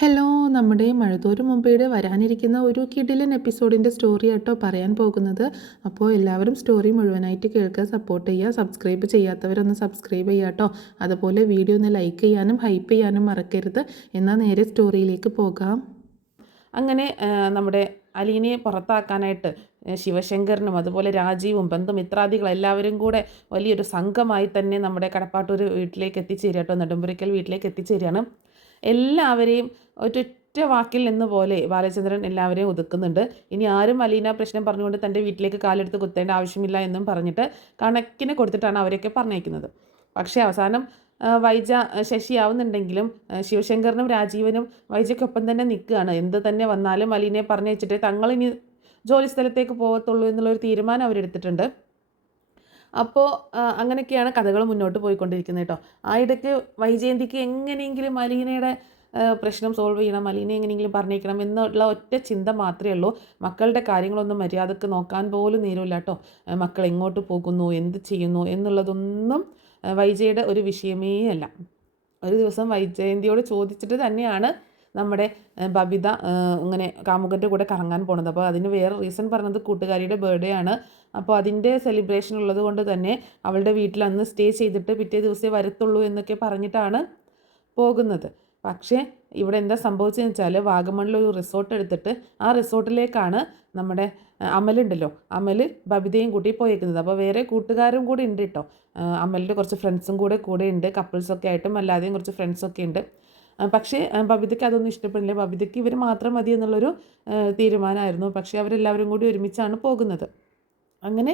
Hello, നമ്മുടെ മഴതോരും മുമ്പയുടെ വരാനിരിക്കുന്ന ഒരു കിടിലൻ എപ്പിസോഡിൻ്റെ സ്റ്റോറി ആട്ടോ പറയാൻ പോകുന്നത്. അപ്പോൾ എല്ലാവരും സ്റ്റോറി മുഴുവനായിട്ട് കേൾക്കുക, സപ്പോർട്ട് ചെയ്യുക. സബ്സ്ക്രൈബ് ചെയ്യാത്തവരൊന്ന് സബ്സ്ക്രൈബ് ചെയ്യുക കേട്ടോ. അതുപോലെ വീഡിയോ ഒന്ന് ലൈക്ക് ചെയ്യാനും ഹൈപ്പ് ചെയ്യാനും മറക്കരുത്. എന്നാൽ നേരെ സ്റ്റോറിയിലേക്ക് പോകാം. അങ്ങനെ നമ്മുടെ അലീനയെ പുറത്താക്കാനായിട്ട് ശിവശങ്കരനും അതുപോലെ രാജീവും ബന്ധുമിത്രാദികളും എല്ലാവരും കൂടെ വലിയൊരു സംഘമായി തന്നെ നമ്മുടെ കടപ്പാട്ടൂർ വീട്ടിലേക്ക് എത്തിച്ചേരുക കേട്ടോ. നെടുമ്പുരയ്ക്കൽ വീട്ടിലേക്ക് എത്തിച്ചേരുകയാണ്. എല്ലാവരെയും ഒറ്റ വാക്കിൽ എന്ന പോലെ ബാലചന്ദ്രൻ എല്ലാവരെയും ഒതുക്കുന്നുണ്ട്. ഇനി ആരും അലീന പ്രശ്നം പറഞ്ഞുകൊണ്ട് തൻ്റെ വീട്ടിലേക്ക് കാലെടുത്ത് കുത്തേണ്ട ആവശ്യമില്ല എന്നും പറഞ്ഞിട്ട് കണക്കിന് കൊടുത്തിട്ടാണ് അവരെയൊക്കെ പറഞ്ഞേക്കുന്നത്. പക്ഷേ അവസാനം വൈജ ശശിയാവുന്നുണ്ടെങ്കിലും ശിവശങ്കറിനും രാജീവനും വൈജയ്ക്കൊപ്പം തന്നെ നിൽക്കുകയാണ്. എന്ത് തന്നെ വന്നാലും അലീനയെ പറഞ്ഞയച്ചിട്ട് തങ്ങളിനി ജോലി സ്ഥലത്തേക്ക് പോകത്തുള്ളൂ എന്നുള്ളൊരു തീരുമാനം അവരെടുത്തിട്ടുണ്ട്. അപ്പോൾ അങ്ങനെയൊക്കെയാണ് കഥകൾ മുന്നോട്ട് പോയിക്കൊണ്ടിരിക്കുന്നത് കേട്ടോ. ആ ഇടയ്ക്ക് വൈജയന്തിക്ക് എങ്ങനെയെങ്കിലും അലീനയുടെ പ്രശ്നം സോൾവ് ചെയ്യണം, അലീനെ എങ്ങനെയെങ്കിലും പറഞ്ഞേക്കണം എന്നുള്ള ഒറ്റ ചിന്ത മാത്രമേ ഉള്ളൂ. മക്കളുടെ കാര്യങ്ങളൊന്നും മര്യാദക്ക് നോക്കാൻ പോലും നേരമില്ല കേട്ടോ. മക്കൾ എങ്ങോട്ട് പോകുന്നു, എന്ത് ചെയ്യുന്നു എന്നുള്ളതൊന്നും വൈജയുടെ ഒരു വിഷയമേ അല്ല. ഒരു ദിവസം വൈജയന്തിയോട് ചോദിച്ചിട്ട് തന്നെയാണ് നമ്മുടെ ബബിത ഇങ്ങനെ കാമുകൻ്റെ കൂടെ കറങ്ങാൻ പോണത്. അപ്പോൾ അതിന് വേറെ റീസൺ പറഞ്ഞത് കൂട്ടുകാരിയുടെ ബർത്ത്ഡേ ആണ്. അപ്പോൾ അതിൻ്റെ സെലിബ്രേഷൻ ഉള്ളത് കൊണ്ട് തന്നെ അവളുടെ വീട്ടിൽ അന്ന് സ്റ്റേ ചെയ്തിട്ട് പിറ്റേ ദിവസമേ വരത്തുള്ളൂ എന്നൊക്കെ പറഞ്ഞിട്ടാണ് പോകുന്നത്. പക്ഷേ ഇവിടെ എന്താ സംഭവിച്ചതെന്ന് വെച്ചാൽ വാഗമണിലൊരു റിസോർട്ട് എടുത്തിട്ട് ആ റിസോർട്ടിലേക്കാണ് നമ്മുടെ അമലുണ്ടല്ലോ, അമൽ ബബിതയും കൂട്ടി പോയേക്കുന്നത്. അപ്പോൾ വേറെ കൂട്ടുകാരും കൂടി ഉണ്ട് കേട്ടോ. അമലിൻ്റെ കുറച്ച് ഫ്രണ്ട്സും കൂടെ ഉണ്ട്, കപ്പിൾസൊക്കെ ആയിട്ടും അല്ലാതെയും കുറച്ച് ഫ്രണ്ട്സൊക്കെ ഉണ്ട്. പക്ഷേ ബബിതയ്ക്ക് അതൊന്നും ഇഷ്ടപ്പെടില്ല. ബബിതയ്ക്ക് ഇവർ മാത്രം മതി എന്നുള്ളൊരു തീരുമാനമായിരുന്നു. പക്ഷേ അവരെല്ലാവരും കൂടി ഒരുമിച്ചാണ് പോകുന്നത്. അങ്ങനെ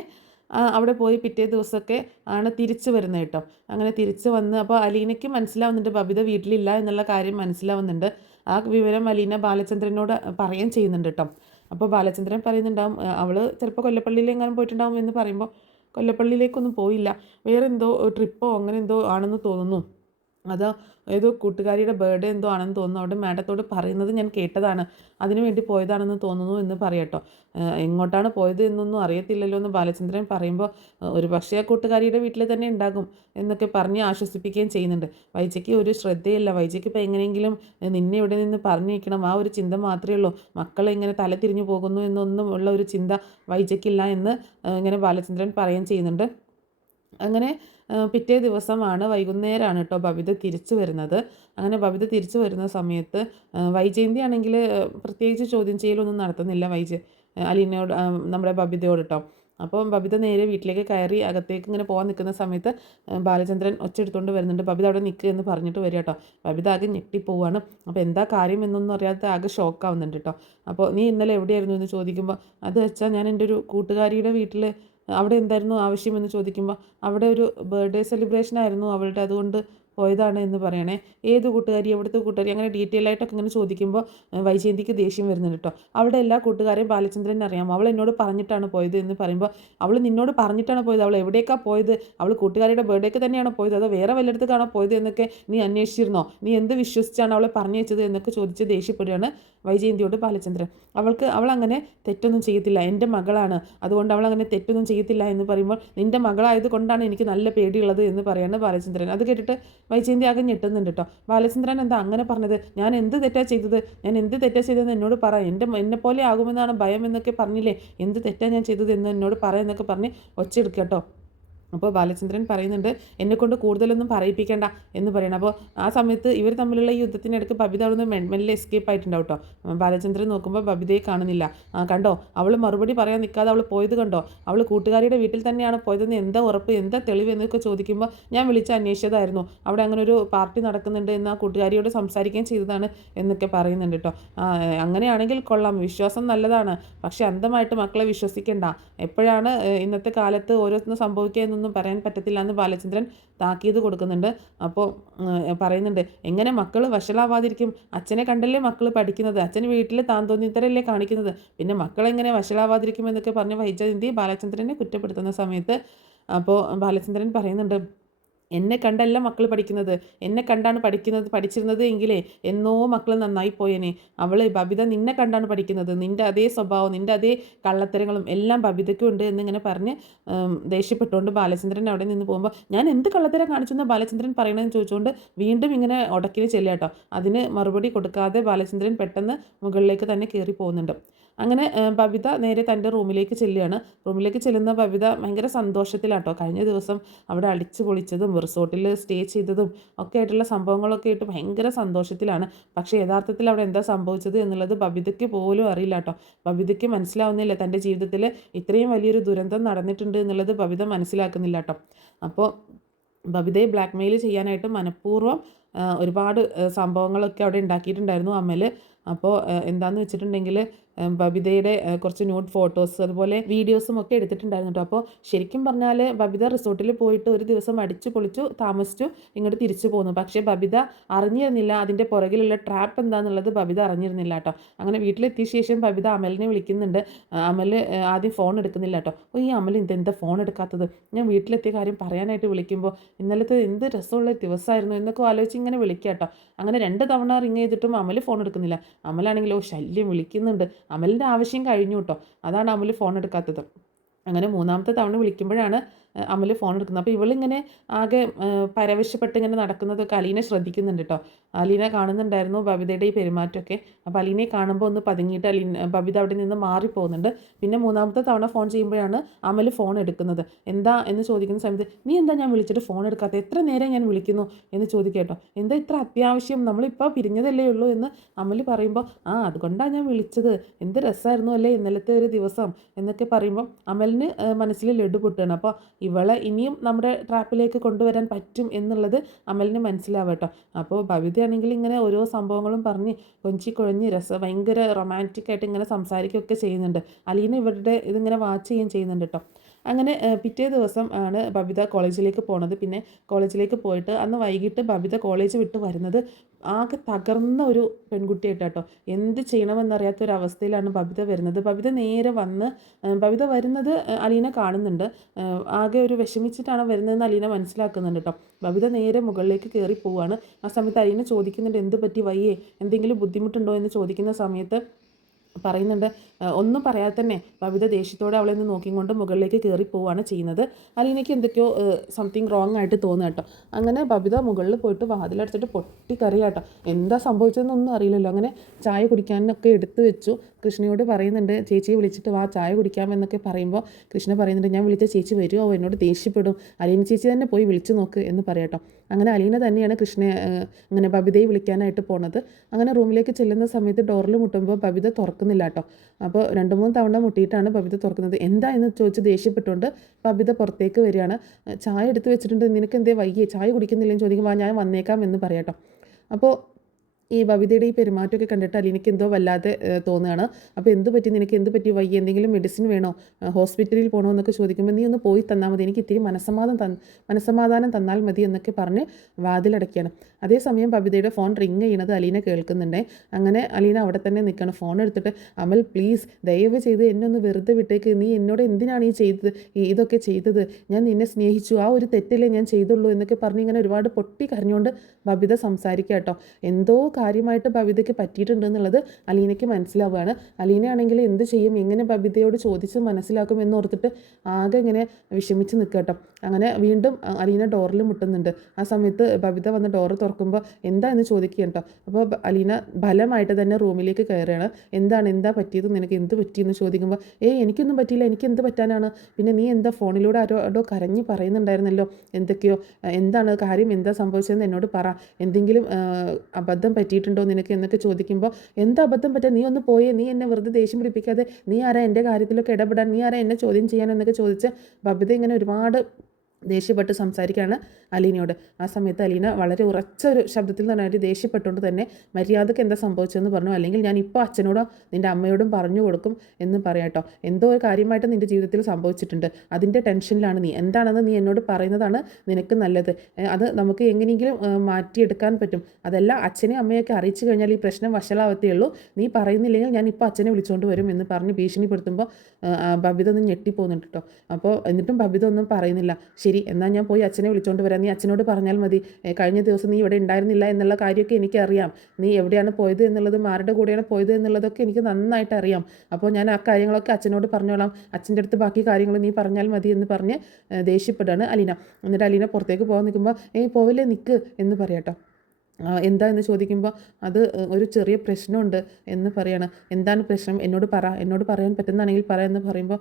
അവിടെ പോയി പിറ്റേ ദിവസമൊക്കെ ആണ് തിരിച്ചു വരുന്നത് കേട്ടോ. അങ്ങനെ തിരിച്ച് വന്ന് അപ്പോൾ അലീനയ്ക്ക് മനസ്സിലാവുന്നുണ്ട് ബബിത വീട്ടിലില്ല എന്നുള്ള കാര്യം മനസ്സിലാവുന്നുണ്ട്. ആ വിവരം അലീന ബാലചന്ദ്രനോട് പറയുകയും ചെയ്യുന്നുണ്ട് കേട്ടോ. അപ്പോൾ ബാലചന്ദ്രൻ പറയുന്നുണ്ടാവും അവൾ ചിലപ്പോൾ കൊല്ലപ്പള്ളിയിലെങ്ങാനും പോയിട്ടുണ്ടാവും എന്ന് പറയുമ്പോൾ കൊല്ലപ്പള്ളിയിലേക്കൊന്നും പോയില്ല, വേറെ എന്തോ ട്രിപ്പോ അങ്ങനെ എന്തോ ആണെന്ന് തോന്നുന്നു. അതോ ഏതോ കൂട്ടുകാരിയുടെ ബർത്ത്ഡേ എന്തോ ആണെന്ന് തോന്നുന്നു. അവിടെ മാഡത്തോട് പറയുന്നത് ഞാൻ കേട്ടതാണ്, അതിനു വേണ്ടി പോയതാണെന്ന് തോന്നുന്നു എന്ന് പറയട്ടോ. എങ്ങോട്ടാണ് പോയത് എന്നൊന്നും അറിയത്തില്ലല്ലോ എന്ന് ബാലചന്ദ്രൻ പറയുമ്പോൾ ഒരു പക്ഷേ ആ കൂട്ടുകാരിയുടെ വീട്ടിൽ തന്നെ ഉണ്ടാകും എന്നൊക്കെ പറഞ്ഞ് ആശ്വസിപ്പിക്കുകയും ചെയ്യുന്നുണ്ട്. വൈജയ്ക്ക് ഒരു ശ്രദ്ധയില്ല. വൈജയ്ക്ക് ഇപ്പോൾ എങ്ങനെയെങ്കിലും നിന്നെ ഇവിടെ നിന്ന് പറഞ്ഞേക്കണം, ആ ഒരു ചിന്ത മാത്രമേ ഉള്ളൂ. മക്കളെ ഇങ്ങനെ തല തിരിഞ്ഞു പോകുന്നു എന്നൊന്നും ഉള്ള ഒരു ചിന്ത വൈജയ്ക്കില്ല എന്ന് ഇങ്ങനെ ബാലചന്ദ്രൻ പറയുകയും ചെയ്യുന്നുണ്ട്. അങ്ങനെ പിറ്റേ ദിവസമാണ് വൈകുന്നേരമാണ് കേട്ടോ ബബിത തിരിച്ചു വരുന്നത്. അങ്ങനെ ബബിത തിരിച്ചു വരുന്ന സമയത്ത് വൈജയന്തി ആണെങ്കിൽ പ്രത്യേകിച്ച് ചോദ്യം ചെയ്യലൊന്നും നടത്തുന്നില്ല അലീനയോട്, നമ്മുടെ ബബിതയോട് കേട്ടോ. അപ്പോൾ ബബിത നേരെ വീട്ടിലേക്ക് കയറി അകത്തേക്ക് ഇങ്ങനെ പോകാൻ നിൽക്കുന്ന സമയത്ത് ബാലചന്ദ്രൻ ഒച്ചെടുത്തുകൊണ്ട് വരുന്നുണ്ട്. ബബിത അവിടെ നിൽക്കുക എന്ന് പറഞ്ഞിട്ട് വരിക കേട്ടോ. ബബിത ആകെ ഞെട്ടിപ്പോവാണ്. അപ്പോൾ എന്താ കാര്യം എന്നൊന്നും അറിയാത്ത ആകെ ഷോക്കാവുന്നുണ്ട് കേട്ടോ. അപ്പോൾ നീ ഇന്നലെ എവിടെയായിരുന്നു എന്ന് ചോദിക്കുമ്പോൾ അത് വെച്ചാൽ ഞാൻ എൻ്റെ ഒരു കൂട്ടുകാരിയുടെ വീട്ടിൽ, അവിടെ എന്തായിരുന്നു ആവശ്യമെന്ന് ചോദിക്കുമ്പോൾ അവിടെ ഒരു ബർത്ത്ഡേ സെലിബ്രേഷൻ ആയിരുന്നു അവളുടെ, അതുകൊണ്ട് പോയതാണ് എന്ന് പറയണേ. ഏത് കൂട്ടുകാരി, എവിടുത്തെ കൂട്ടുകാരി, അങ്ങനെ ഡീറ്റെയിൽ ആയിട്ടൊക്കെ ഇങ്ങനെ ചോദിക്കുമ്പോൾ വൈജയന്തിക്ക് ദേഷ്യം വരുന്നുണ്ട് കേട്ടോ. അവളുടെ എല്ലാ കൂട്ടുകാരെയും ബാലചന്ദ്രൻ അറിയാം, അവൾ എന്നോട് പറഞ്ഞിട്ടാണ് പോയത് എന്ന് പറയുമ്പോൾ അവൾ നിന്നോട് പറഞ്ഞിട്ടാണ് പോയത്, അവൾ എവിടേക്കാണ് പോയത്, അവൾ കൂട്ടുകാരിയുടെ ബർത്ത്ഡേക്ക് തന്നെയാണ് പോയത്, അതോ വേറെ വല്ലയിടത്തേക്കാണോ പോയത് എന്നൊക്കെ നീ അന്വേഷിച്ചിരുന്നോ, നീ എന്ത് വിശ്വസിച്ചാണ് അവളെ പറഞ്ഞു വെച്ചത് എന്നൊക്കെ ചോദിച്ച് ദേഷ്യപ്പെടുകയാണ് വൈജയന്തിയോട് ബാലചന്ദ്രൻ. അവൾ അങ്ങനെ തെറ്റൊന്നും ചെയ്യത്തില്ല, എൻ്റെ മകളാണ്, അതുകൊണ്ട് അവൾ അങ്ങനെ തെറ്റൊന്നും ചെയ്യത്തില്ല എന്ന് പറയുമ്പോൾ നിൻ്റെ മകളായത് കൊണ്ടാണ് എനിക്ക് നല്ല പേടിയുള്ളത് എന്ന് പറയാണ് ബാലചന്ദ്രൻ. അത് കേട്ടിട്ട് വൈജയന്തി ആകെ ഞെട്ടുന്നുണ്ട് കേട്ടോ. ബാലചന്ദ്രൻ എന്താ അങ്ങനെ പറഞ്ഞത്, ഞാൻ എന്ത് തെറ്റാ ചെയ്തതെന്ന് എന്നോട് പറ, എന്നെപ്പോലെ ആകുമെന്നാണ് ഭയം എന്നൊക്കെ പറഞ്ഞില്ലേ, എന്ത് തെറ്റാ ഞാൻ ചെയ്തത് എന്ന് എന്നോട് പറ എന്നൊക്കെ പറഞ്ഞ് ഒച്ചയെടുക്കുക കേട്ടോ. അപ്പോൾ ബാലചന്ദ്രൻ പറയുന്നുണ്ട് എന്നെക്കൊണ്ട് കൂടുതലൊന്നും പറയിപ്പിക്കേണ്ട എന്ന് പറയണം. അപ്പോൾ ആ സമയത്ത് ഇവർ തമ്മിലുള്ള ഈ യുദ്ധത്തിനിടയ്ക്ക് ബബിത അവിടെ നിന്ന് മെല്ലെ എസ്കേപ്പ് ആയിട്ടുണ്ടാവും കേട്ടോ. ബാലചന്ദ്രൻ നോക്കുമ്പോൾ ബബിതയെ കാണുന്നില്ല. കണ്ടോ, അവൾ മറുപടി പറയാൻ നിൽക്കാതെ അവൾ പോയത് കണ്ടോ, അവൾ കൂട്ടുകാരിയുടെ വീട്ടിൽ തന്നെയാണ് പോയതെന്ന് എന്താ ഉറപ്പ്, എന്താ തെളിവ് എന്നൊക്കെ ചോദിക്കുമ്പോൾ ഞാൻ വിളിച്ച് അന്വേഷിച്ചതായിരുന്നു, അവിടെ അങ്ങനെ ഒരു പാർട്ടി നടക്കുന്നുണ്ട് എന്ന് ആ കൂട്ടുകാരിയോട് സംസാരിക്കുകയും ചെയ്തതാണ് എന്നൊക്കെ പറയുന്നുണ്ട് കേട്ടോ. അങ്ങനെയാണെങ്കിൽ കൊള്ളാം, വിശ്വാസം നല്ലതാണ്, പക്ഷെ അന്ധമായിട്ട് മക്കളെ വിശ്വസിക്കേണ്ട. എപ്പോഴാണ് ഇന്നത്തെ കാലത്ത് ഓരോന്ന് സംഭവിക്കുക എന്നൊന്നും പറയാൻ പറ്റത്തില്ല എന്ന് ബാലചന്ദ്രൻ താക്കീത് കൊടുക്കുന്നുണ്ട്. അപ്പോൾ പറയുന്നുണ്ട് എങ്ങനെ മക്കൾ വഷളാവാതിരിക്കും, അച്ഛനെ കണ്ടല്ലേ മക്കൾ പഠിക്കുന്നത്, അച്ഛൻ വീട്ടിൽ താൻ തോന്നിത്തരല്ലേ കാണിക്കുന്നത്, പിന്നെ മക്കളെങ്ങനെ വഷളാവാതിരിക്കും എന്നൊക്കെ പറഞ്ഞ് വൈജയന്തി ബാലചന്ദ്രനെ കുറ്റപ്പെടുത്തുന്ന സമയത്ത് അപ്പോൾ ബാലചന്ദ്രൻ പറയുന്നുണ്ട് എന്നെ കണ്ടല്ല മക്കൾ പഠിക്കുന്നത്, എന്നെ കണ്ടാണ് പഠിച്ചിരുന്നത് എങ്കിലേ എന്നോ മക്കൾ നന്നായി പോയേനെ. ബബിത നിന്നെ കണ്ടാണ് പഠിക്കുന്നത്, നിൻ്റെ അതേ സ്വഭാവം, നിൻ്റെ അതേ കള്ളത്തരങ്ങളും എല്ലാം ബബിതയ്ക്കും ഉണ്ട് എന്നിങ്ങനെ പറഞ്ഞ് ദേഷ്യപ്പെട്ടുകൊണ്ട് ബാലചന്ദ്രൻ അവിടെ നിന്ന് പോകുമ്പോൾ, ഞാൻ എന്ത് കള്ളത്തരം കാണിച്ചെന്ന് ബാലചന്ദ്രൻ പറയണമെന്ന് ചോദിച്ചുകൊണ്ട് വീണ്ടും ഇങ്ങനെ ഉടക്കിന് ചെല്ലുക. അതിന് മറുപടി കൊടുക്കാതെ ബാലചന്ദ്രൻ പെട്ടെന്ന് മുകളിലേക്ക് തന്നെ കയറി പോകുന്നുണ്ട്. അങ്ങനെ ബബിത നേരെ തൻ്റെ റൂമിലേക്ക് ചെല്ലുകയാണ്. റൂമിലേക്ക് ചെല്ലുന്ന ബബിത ഭയങ്കര സന്തോഷത്തിലാട്ടോ. കഴിഞ്ഞ ദിവസം അവിടെ അടിച്ചു പൊളിച്ചതും റിസോർട്ടിൽ സ്റ്റേ ചെയ്തതും ഒക്കെ ആയിട്ടുള്ള സംഭവങ്ങളൊക്കെ ആയിട്ട് ഭയങ്കര സന്തോഷത്തിലാണ്. പക്ഷേ യഥാർത്ഥത്തിൽ അവിടെ എന്താ സംഭവിച്ചത് എന്നുള്ളത് ബബിതയ്ക്ക് പോലും അറിയില്ല കേട്ടോ. ബബിതയ്ക്ക് മനസ്സിലാവുന്നില്ല, തൻ്റെ ജീവിതത്തിൽ ഇത്രയും വലിയൊരു ദുരന്തം നടന്നിട്ടുണ്ട് എന്നുള്ളത് ബബിത മനസ്സിലാക്കുന്നില്ല കേട്ടോ. അപ്പോൾ ബബിതയെ ബ്ലാക്ക് ചെയ്യാനായിട്ട് മനഃപൂർവ്വം ഒരുപാട് സംഭവങ്ങളൊക്കെ അവിടെ ഉണ്ടാക്കിയിട്ടുണ്ടായിരുന്നു അമൽ. അപ്പോൾ എന്താണെന്ന് വെച്ചിട്ടുണ്ടെങ്കിൽ ബബിതയുടെ കുറച്ച് ന്യൂഡ് ഫോട്ടോസ് അതുപോലെ വീഡിയോസും ഒക്കെ എടുത്തിട്ടുണ്ടായിരുന്നു കേട്ടോ. അപ്പോൾ ശരിക്കും പറഞ്ഞാൽ ബബിത റിസോർട്ടിൽ പോയിട്ട് ഒരു ദിവസം അടിച്ചു പൊളിച്ചു താമസിച്ചു ഇങ്ങോട്ട് തിരിച്ചു പോന്നു. പക്ഷേ ബബിത അറിഞ്ഞിരുന്നില്ല അതിൻ്റെ പുറകിലുള്ള ട്രാപ്പ് എന്താണെന്നുള്ളത് ബബിത അറിഞ്ഞിരുന്നില്ല കേട്ടോ. അങ്ങനെ വീട്ടിലെത്തിയ ശേഷം ബബിത അമലിനെ വിളിക്കുന്നുണ്ട്. അമൽ ആദ്യം ഫോൺ എടുക്കുന്നില്ല കേട്ടോ. അപ്പോൾ ഈ അമൽ ഇതെന്താ ഫോൺ എടുക്കാത്തത്, ഞാൻ വീട്ടിലെത്തിയ കാര്യം പറയാനായിട്ട് വിളിക്കുമ്പോൾ ഇന്നലത്തെ എന്ത് രസമുള്ള ദിവസമായിരുന്നു എന്നൊക്കെ ആലോചിച്ച് ഇങ്ങനെ വിളിക്കുക കേട്ടോ. അങ്ങനെ 2 തവണ റിങ് ചെയ്തിട്ടും അമൽ ഫോൺ എടുക്കുന്നില്ല. അമലാണെങ്കിലോ ശല്യം വിളിക്കുന്നുണ്ട്. അമലിൻ്റെ ആവശ്യം കഴിഞ്ഞു കേട്ടോ. അതാണ് അമൽ ഫോൺ എടുക്കാത്തത്. അങ്ങനെ 3ാമത്തെ തവണ വിളിക്കുമ്പോഴാണ് അമൽ ഫോൺ എടുക്കുന്നത്. അപ്പോൾ ഇവളിങ്ങനെ ആകെ പരവശപ്പെട്ട് ഇങ്ങനെ നടക്കുന്നതൊക്കെ അലീന ശ്രദ്ധിക്കുന്നുണ്ട് കേട്ടോ. അലീന കാണുന്നുണ്ടായിരുന്നു ബബിതയുടെ ഈ പെരുമാറ്റമൊക്കെ. അപ്പോൾ അലീനയെ കാണുമ്പോൾ ഒന്ന് പതുങ്ങിയിട്ട് ബബിത അവിടെ നിന്ന് മാറിപ്പോകുന്നുണ്ട്. പിന്നെ 3ാമത്തെ തവണ ഫോൺ ചെയ്യുമ്പോഴാണ് അമൽ ഫോൺ എടുക്കുന്നത്. എന്താ എന്ന് ചോദിക്കുന്ന സമയത്ത്, നീ എന്താ ഞാൻ വിളിച്ചിട്ട് ഫോൺ എടുക്കാത്ത, എത്ര നേരം ഞാൻ വിളിക്കുന്നു എന്ന് ചോദിക്കേട്ടോ. എന്താ ഇത്ര അത്യാവശ്യം, നമ്മളിപ്പോൾ പിരിഞ്ഞതല്ലേ ഉള്ളൂ എന്ന് അമൽ പറയുമ്പോൾ, അതുകൊണ്ടാണ് ഞാൻ വിളിച്ചത്, എന്ത് രസമായിരുന്നു അല്ലേ ഇന്നലത്തെ ഒരു ദിവസം എന്നൊക്കെ പറയുമ്പോൾ അമലിന് മനസ്സിൽ ലഡു പൊട്ടുകയാണ്. അപ്പോൾ ഇവളെ ഇനിയും നമ്മുടെ ട്രാപ്പിലേക്ക് കൊണ്ടുവരാൻ പറ്റും എന്നുള്ളത് അമലിന് മനസ്സിലാവട്ടോ. അപ്പോൾ ബബിതയാണെങ്കിൽ ഇങ്ങനെ ഓരോ സംഭവങ്ങളും പറഞ്ഞ് കൊഞ്ചിക്കുഴഞ്ഞ് ഭയങ്കര റൊമാൻറ്റിക് ആയിട്ട് ഇങ്ങനെ സംസാരിക്കുകയൊക്കെ ചെയ്യുന്നുണ്ട്. അലീന ഇവരുടെ ഇതിങ്ങനെ വാച്ച് ചെയ്യുകയും ചെയ്യുന്നുണ്ട് കേട്ടോ. അങ്ങനെ പിറ്റേ ദിവസം ആണ് ബബിത കോളേജിലേക്ക് പോണത്. പിന്നെ കോളേജിലേക്ക് പോയിട്ട് അന്ന് വൈകിട്ട് ബബിത കോളേജ് വിട്ട് വരുന്നത് ആകെ തകർന്ന ഒരു പെൺകുട്ടിയായിട്ടാട്ടോ. എന്ത് ചെയ്യണമെന്നറിയാത്തൊരവസ്ഥയിലാണ് ബബിത വരുന്നത്. ബബിത നേരെ വന്ന് ബബിത വരുന്നത് അലീന കാണുന്നുണ്ട്. ആകെ ഒരു വിഷമിച്ചിട്ടാണ് വരുന്നതെന്ന് അലീന മനസ്സിലാക്കുന്നുണ്ട് കേട്ടോ. ബബിത നേരെ മുകളിലേക്ക് കയറി പോവുകയാണ്. ആ സമയത്ത് അലീന ചോദിക്കുന്നുണ്ട്, എന്ത് പറ്റി വയ്യേ, എന്തെങ്കിലും ബുദ്ധിമുട്ടുണ്ടോ എന്ന് ചോദിക്കുന്ന സമയത്ത് പറയുന്നുണ്ട്. ഒന്നും പറയാതെ തന്നെ ബബിത ദേഷ്യത്തോടെ അവളെ നിന്ന് നോക്കിക്കൊണ്ട് മുകളിലേക്ക് കയറി പോവുകയാണ് ചെയ്യുന്നത്. അലീനയ്ക്ക് എന്തൊക്കെയോ സംതിങ് റോങ് ആയിട്ട് തോന്നുക കേട്ടോ. അങ്ങനെ ബബിത മുകളിൽ പോയിട്ട് വാതിലടച്ചിട്ട് പൊട്ടിക്കറിയാട്ടോ. എന്താ സംഭവിച്ചതെന്നൊന്നും അറിയില്ലല്ലോ. അങ്ങനെ ചായ കുടിക്കാനൊക്കെ എടുത്തു വെച്ചു. കൃഷ്ണയോട് പറയുന്നുണ്ട്, ചേച്ചിയെ വിളിച്ചിട്ട് വാ ചായ കുടിക്കാമെന്നൊക്കെ പറയുമ്പോൾ കൃഷ്ണ പറയുന്നുണ്ട്, ഞാൻ വിളിച്ച ചേച്ചി വരുമോ, എന്നോട് ദേഷ്യപ്പെടും, അലീന ചേച്ചി തന്നെ പോയി വിളിച്ചു നോക്ക് എന്ന് പറയാട്ടോ. അങ്ങനെ അലീന തന്നെയാണ് കൃഷ്ണയെ അങ്ങനെ ബബിതയെ വിളിക്കാനായിട്ട് പോണത്. അങ്ങനെ റൂമിലേക്ക് ചെല്ലുന്ന സമയത്ത് ഡോറിൽ മുട്ടുമ്പോൾ ബബിത തുറക്കുന്നില്ല കേട്ടോ. അപ്പോൾ 2-3 തവണ മുട്ടിയിട്ടാണ് ബബിത തുറക്കുന്നത്. എന്താ എന്ന് ചോദിച്ച് ദേഷ്യപ്പെട്ടുകൊണ്ട് ബബിത പുറത്തേക്ക് വരികയാണ്. ചായ എടുത്ത് വെച്ചിട്ടുണ്ട്, നിനക്ക് എന്തേ വയ്യേ, ചായ കുടിക്കുന്നില്ലെന്ന് ചോദിക്കുമ്പോൾ ഞാൻ വന്നേക്കാം എന്ന് പറയാട്ടോ. അപ്പോൾ ഈ ബബിതയുടെ ഈ പെരുമാറ്റമൊക്കെ കണ്ടിട്ട് അലീനയ്ക്ക് എന്തോ വല്ലാതെ തോന്നുകയാണ്. അപ്പോൾ എന്ത് പറ്റി, നിനക്ക് എന്ത് പറ്റി, വയ്യ, എന്തെങ്കിലും മെഡിസിൻ വേണോ, ഹോസ്പിറ്റലിൽ പോകണോ എന്നൊക്കെ ചോദിക്കുമ്പോൾ നീ ഒന്ന് പോയി തന്നാൽ മതി, എനിക്ക് ഇത്തിരി മനസ്സമാധാനം തന്നാൽ മതി എന്നൊക്കെ പറഞ്ഞ് വാതിലടയ്ക്കുകയാണ്. അതേസമയം ബബിതയുടെ ഫോൺ റിങ് ചെയ്യണത് അലീന കേൾക്കുന്നുണ്ട്. അങ്ങനെ അലീന അവിടെ തന്നെ നിൽക്കണം. ഫോൺ എടുത്തിട്ട്, അമൽ പ്ലീസ് ദയവ് ചെയ്ത് എന്നെ ഒന്ന് വെറുതെ വിട്ടേക്ക്, നീ എന്നോട് എന്തിനാണ് ഇതൊക്കെ ചെയ്തത്, ഞാൻ നിന്നെ സ്നേഹിച്ചു, ആ ഒരു തെറ്റല്ലേ ഞാൻ ചെയ്തുള്ളൂ എന്നൊക്കെ പറഞ്ഞ് ഇങ്ങനെ ഒരുപാട് പൊട്ടി കരഞ്ഞുകൊണ്ട് ബബിത സംസാരിക്കുക കേട്ടോ. എന്തോ കാര്യമായിട്ട് ബബിതയ്ക്ക് പറ്റിയിട്ടുണ്ടെന്നുള്ളത് അലീനയ്ക്ക് മനസ്സിലാവുകയാണ്. അലീനയാണെങ്കിൽ എന്ത് ചെയ്യും, എങ്ങനെ ബബിതയോട് ചോദിച്ച് മനസ്സിലാക്കും എന്നോർത്തിട്ട് ആകെ ഇങ്ങനെ വിഷമിച്ച് നിൽക്കുക കേട്ടോ. അങ്ങനെ വീണ്ടും അലീന ഡോറിൽ മുട്ടുന്നുണ്ട്. ആ സമയത്ത് ബബിത വന്ന് ഡോറ് തുറക്കുമ്പോൾ എന്താ എന്ന് ചോദിക്കുക കേട്ടോ. അപ്പോൾ അലീന ബലമായിട്ട് തന്നെ റൂമിലേക്ക് കയറുകയാണ്. എന്താ പറ്റിയത്, നിനക്ക് എന്ത് പറ്റിയെന്ന് ചോദിക്കുമ്പോൾ എനിക്കൊന്നും പറ്റിയില്ല, എനിക്ക് എന്ത് പറ്റാനാണ്, പിന്നെ നീ എന്താ ഫോണിലൂടെ ആരോടോ കരഞ്ഞ് പറയുന്നുണ്ടായിരുന്നല്ലോ എന്തൊക്കെയോ, എന്താണ് കാര്യം, എന്താ സംഭവിച്ചതെന്ന് എന്നോട് പറ, എന്തെങ്കിലും അബദ്ധം പറ്റിയിട്ടുണ്ടോ നിനക്ക് എന്നൊക്കെ ചോദിക്കുമ്പോൾ എന്താ അബദ്ധം പറ്റുക, നീ ഒന്ന് പോയേ, നീ എന്നെ വെറുതെ ദേഷ്യം പിടിപ്പിക്കാതെ, നീ ആരാ എൻ്റെ കാര്യത്തിലൊക്കെ ഇടപെടാൻ, നീ ആരാ എന്നെ ചോദ്യം ചെയ്യാൻ എന്നൊക്കെ ചോദിച്ച് ബബിത ഇങ്ങനെ ഒരുപാട് ദേഷ്യപ്പെട്ട് സംസാരിക്കുകയാണ് അലീനയോട്. ആ സമയത്ത് അലീന വളരെ ഉറച്ച ഒരു ശബ്ദത്തിൽ നന്നായിട്ട് ദേഷ്യപ്പെട്ടുകൊണ്ട് തന്നെ മര്യാദക്ക് എന്താ സംഭവിച്ചതെന്ന് പറഞ്ഞു, അല്ലെങ്കിൽ ഞാൻ ഇപ്പോൾ അച്ഛനോടോ നിൻ്റെ അമ്മയോടും പറഞ്ഞു കൊടുക്കും എന്ന് പറയാട്ടോ. എന്തോ ഒരു കാര്യമായിട്ട് നിൻ്റെ ജീവിതത്തിൽ സംഭവിച്ചിട്ടുണ്ട്, അതിൻ്റെ ടെൻഷനിലാണ് നീ, എന്താണെന്ന് നീ എന്നോട് പറയുന്നതാണ് നിനക്ക് നല്ലത്, അത് നമുക്ക് എങ്ങനെയെങ്കിലും മാറ്റിയെടുക്കാൻ പറ്റും, അതല്ല അച്ഛനെയും അമ്മയൊക്കെ അറിയിച്ചു കഴിഞ്ഞാൽ ഈ പ്രശ്നം വഷളാവത്തേ ഉള്ളൂ, നീ പറയുന്നില്ലെങ്കിൽ ഞാൻ ഇപ്പോൾ അച്ഛനെ വിളിച്ചുകൊണ്ട് വരും എന്ന് പറഞ്ഞ് ഭീഷണിപ്പെടുത്തുമ്പോൾ ബബിത ഒന്ന് ഞെട്ടിപ്പോകുന്നുണ്ട് കേട്ടോ. അപ്പോൾ എന്നിട്ടും ബബിത ഒന്നും പറയുന്നില്ല. ശരി ശരി എന്നാൽ ഞാൻ പോയി അച്ഛനെ വിളിച്ചുകൊണ്ട് വരാം, നീ അച്ഛനോട് പറഞ്ഞാൽ മതി, കഴിഞ്ഞ ദിവസം നീ ഇവിടെ ഉണ്ടായിരുന്നില്ല എന്നുള്ള കാര്യമൊക്കെ എനിക്കറിയാം, നീ എവിടെയാണ് പോയത് എന്നുള്ളതും ആരുടെ കൂടെയാണ് പോയത് എന്നുള്ളതൊക്കെ എനിക്ക് നന്നായിട്ട് അറിയാം, അപ്പോൾ ഞാൻ ആ കാര്യങ്ങളൊക്കെ അച്ഛനോട് പറഞ്ഞോളാം, അച്ഛൻ്റെ അടുത്ത് ബാക്കി കാര്യങ്ങൾ നീ പറഞ്ഞാൽ മതി എന്ന് പറഞ്ഞ് ദേഷ്യപ്പെടുകയാണ് അലീന. എന്നിട്ട് അലീന പുറത്തേക്ക് പോകാൻ നിൽക്കുമ്പോൾ പോവില്ലേ നിൽക്ക് എന്ന് പറയാട്ടോ. എന്താ എന്ന് ചോദിക്കുമ്പോൾ അത് ഒരു ചെറിയ പ്രശ്നമുണ്ട് എന്ന് പറയാണ്. എന്താണ് പ്രശ്നം, എന്നോട് പറയാൻ പറ്റുന്നതാണെങ്കിൽ പറയാമെന്ന് പറയുമ്പോൾ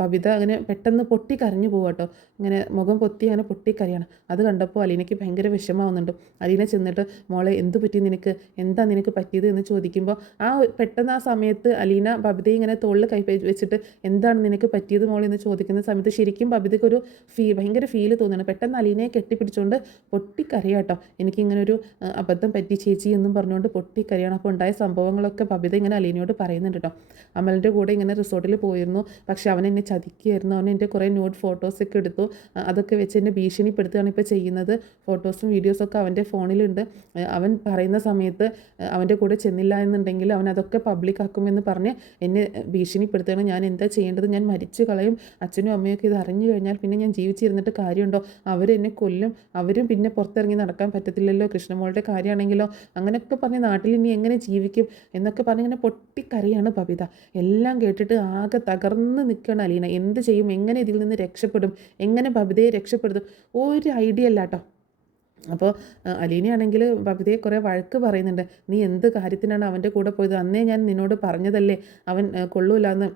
പവിത അങ്ങനെ പെട്ടെന്ന് പൊട്ടി കരഞ്ഞു പോകും കേട്ടോ. ഇങ്ങനെ മുഖം പൊത്തി അങ്ങനെ പൊട്ടിക്കരയാണ്. അത് കണ്ടപ്പോൾ അലീനയ്ക്ക് ഭയങ്കര വിഷമമാവുന്നുണ്ട്. അലീന ചെന്നിട്ട് മോളെ എന്ത് പറ്റി നിനക്ക്, എന്താ നിനക്ക് പറ്റിയത് എന്ന് ചോദിക്കുമ്പോൾ പെട്ടെന്ന് ആ സമയത്ത് അലീന ബബിതയെ ഇങ്ങനെ തോളിൽ കൈ വെച്ചിട്ട് എന്താണ് നിനക്ക് പറ്റിയത് മോളെ എന്ന് ചോദിക്കുന്ന സമയത്ത് ശരിക്കും ബബിതയ്ക്കൊരു ഭയങ്കര ഫീല് തോന്നുന്നു. പെട്ടെന്ന് അലീനയെ കെട്ടിപ്പിടിച്ചുകൊണ്ട് പൊട്ടിക്കരയാട്ടോ. എനിക്കിങ്ങനെ ഒരു അബദ്ധം പറ്റി ചേച്ചി എന്നും പറഞ്ഞുകൊണ്ട് പൊട്ടിക്കരയാണ്. അപ്പോൾ ഉണ്ടായ സംഭവങ്ങളൊക്കെ ബബിത ഇങ്ങനെ അലീനയോട് പറയുന്നുണ്ട് കേട്ടോ. അമലിൻ്റെ കൂടെ ഇങ്ങനെ റിസോർട്ടിൽ പോയിരുന്നു, പക്ഷെ അവൻ എന്നെ ചതിക്കുകയായിരുന്നു, അവൻ എൻ്റെ കുറേ ന്യൂഡ് ഫോട്ടോസൊക്കെ എടുത്തു, അതൊക്കെ വെച്ച് എന്നെ ഭീഷണിപ്പെടുത്തുകയാണ് ഇപ്പോൾ ചെയ്യുന്നത്, ഫോട്ടോസും വീഡിയോസൊക്കെ അവൻ്റെ ഫോണിലുണ്ട്, അവൻ പറയുന്ന സമയത്ത് അവൻ്റെ കൂടെ ചെന്നില്ല എന്നുണ്ടെങ്കിൽ അവൻ അതൊക്കെ പബ്ലിക്കാക്കുമെന്ന് പറഞ്ഞ് എന്നെ ഭീഷണിപ്പെടുത്തുകയാണ്, ഞാൻ എന്താ ചെയ്യേണ്ടത്, ഞാൻ മരിച്ചു കളയും, അച്ഛനും അമ്മയൊക്കെ ഇത് അറിഞ്ഞു കഴിഞ്ഞാൽ പിന്നെ ഞാൻ ജീവിച്ചിരുന്നിട്ട് കാര്യമുണ്ടോ, അവരെന്നെ കൊല്ലും, അവരും പിന്നെ പുറത്തിറങ്ങി നടക്കാൻ പറ്റത്തില്ലല്ലോ, കൃഷ്ണമോളുടെ കാര്യമാണെങ്കിലോ, അങ്ങനെയൊക്കെ പറഞ്ഞ് നാട്ടിൽ ഇനി എങ്ങനെ ജീവിക്കും എന്നൊക്കെ പറഞ്ഞ് ഇങ്ങനെ പൊട്ടിക്കരയാണ് ബബിത. എല്ലാം കേട്ടിട്ട് ആകെ തകർന്ന് നിൽക്കുകയാണ് അലീന. എന്ത് ചെയ്യും, എങ്ങനെ ഇതിൽ നിന്ന് രക്ഷപ്പെടും, എങ്ങനെ ബബിതയെ രക്ഷപ്പെടുത്തും, ഒരു ഐഡിയ അല്ല കേട്ടോ. അപ്പോൾ അലീനയാണെങ്കിൽ ബബിതയെ കുറേ വഴക്ക് പറയുന്നുണ്ട്. നീ എന്ത് കാര്യത്തിനാണ് അവൻ്റെ കൂടെ പോയത്, അന്നേ ഞാൻ നിന്നോട് പറഞ്ഞതല്ലേ അവൻ കൊള്ളൂലെന്ന്